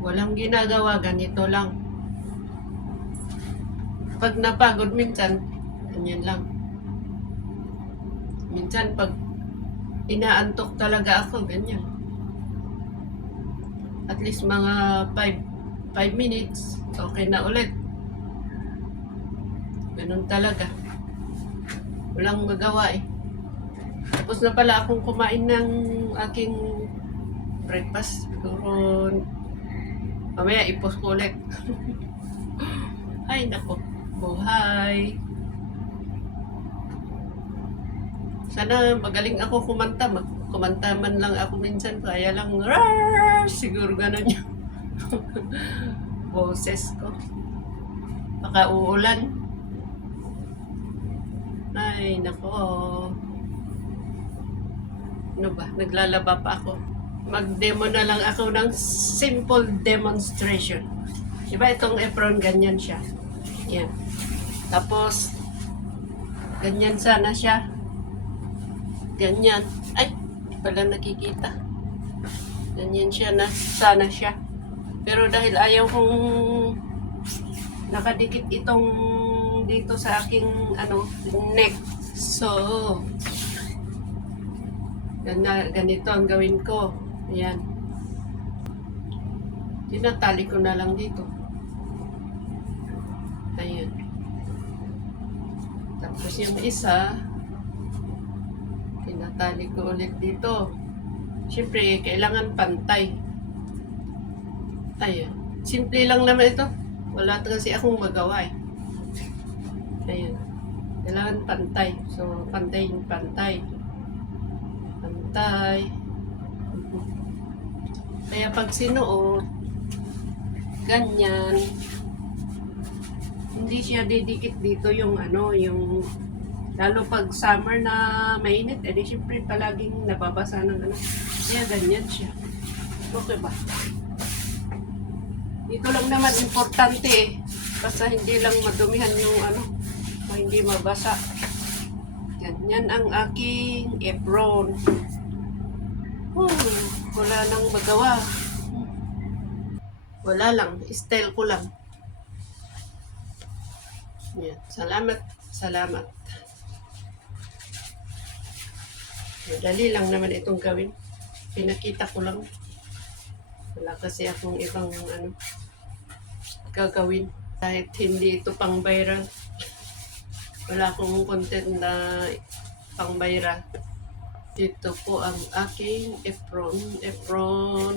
Walang ginagawa, ganito lang. Pag napagod minsan, ganyan lang. Minsan pag inaantok talaga ako, ganyan. At least mga 5 minutes, okay na ulit. Ganun talaga. Walang magawa eh. Tapos na pala akong kumain ng aking breakfast. Siguro mamaya ipos ko ulit. Ay nako, buhay. Sana magaling ako kumanta. Kumanta man lang ako minsan. Kaya lang, siguro ganun yung boses ko. Baka uulan. Ay nako. Ano ba? Naglalaba pa ako. Mag-demo na lang ako ng simple demonstration. Diba itong apron, ganyan siya. Yan. Tapos, ganyan sana siya. Ganyan. Ay, pala nakikita. Ganyan siya na, sana siya. Pero dahil ayaw kong nakadikit itong dito sa aking neck. So, ganito ang gawin ko. Ayan. Tinatali ko na lang dito. Ayan. Tapos yung isa, tinatali ko ulit dito. Siyempre, kailangan pantay. Ayan. Simple lang naman ito. Wala kasi akong magawa eh. Ayan. Kailangan pantay. So, pantay. Kaya pag sinuot, ganyan, hindi siya didikit dito yung lalo pag summer na mainit, edi syempre palaging nababasa ng Kaya ganyan siya. Okay ba? Dito lang naman importante eh. Basta hindi lang madumihan yung hindi mabasa. Ganyan ang aking apron. Wala nang magawa. Wala lang. Style ko lang. Yan. Salamat. Madali lang naman itong gawin. Pinakita ko lang. Wala kasi akong ibang gagawin. Kahit hindi ito pang viral. Wala akong content na pang viral. Dito po ang aking apron.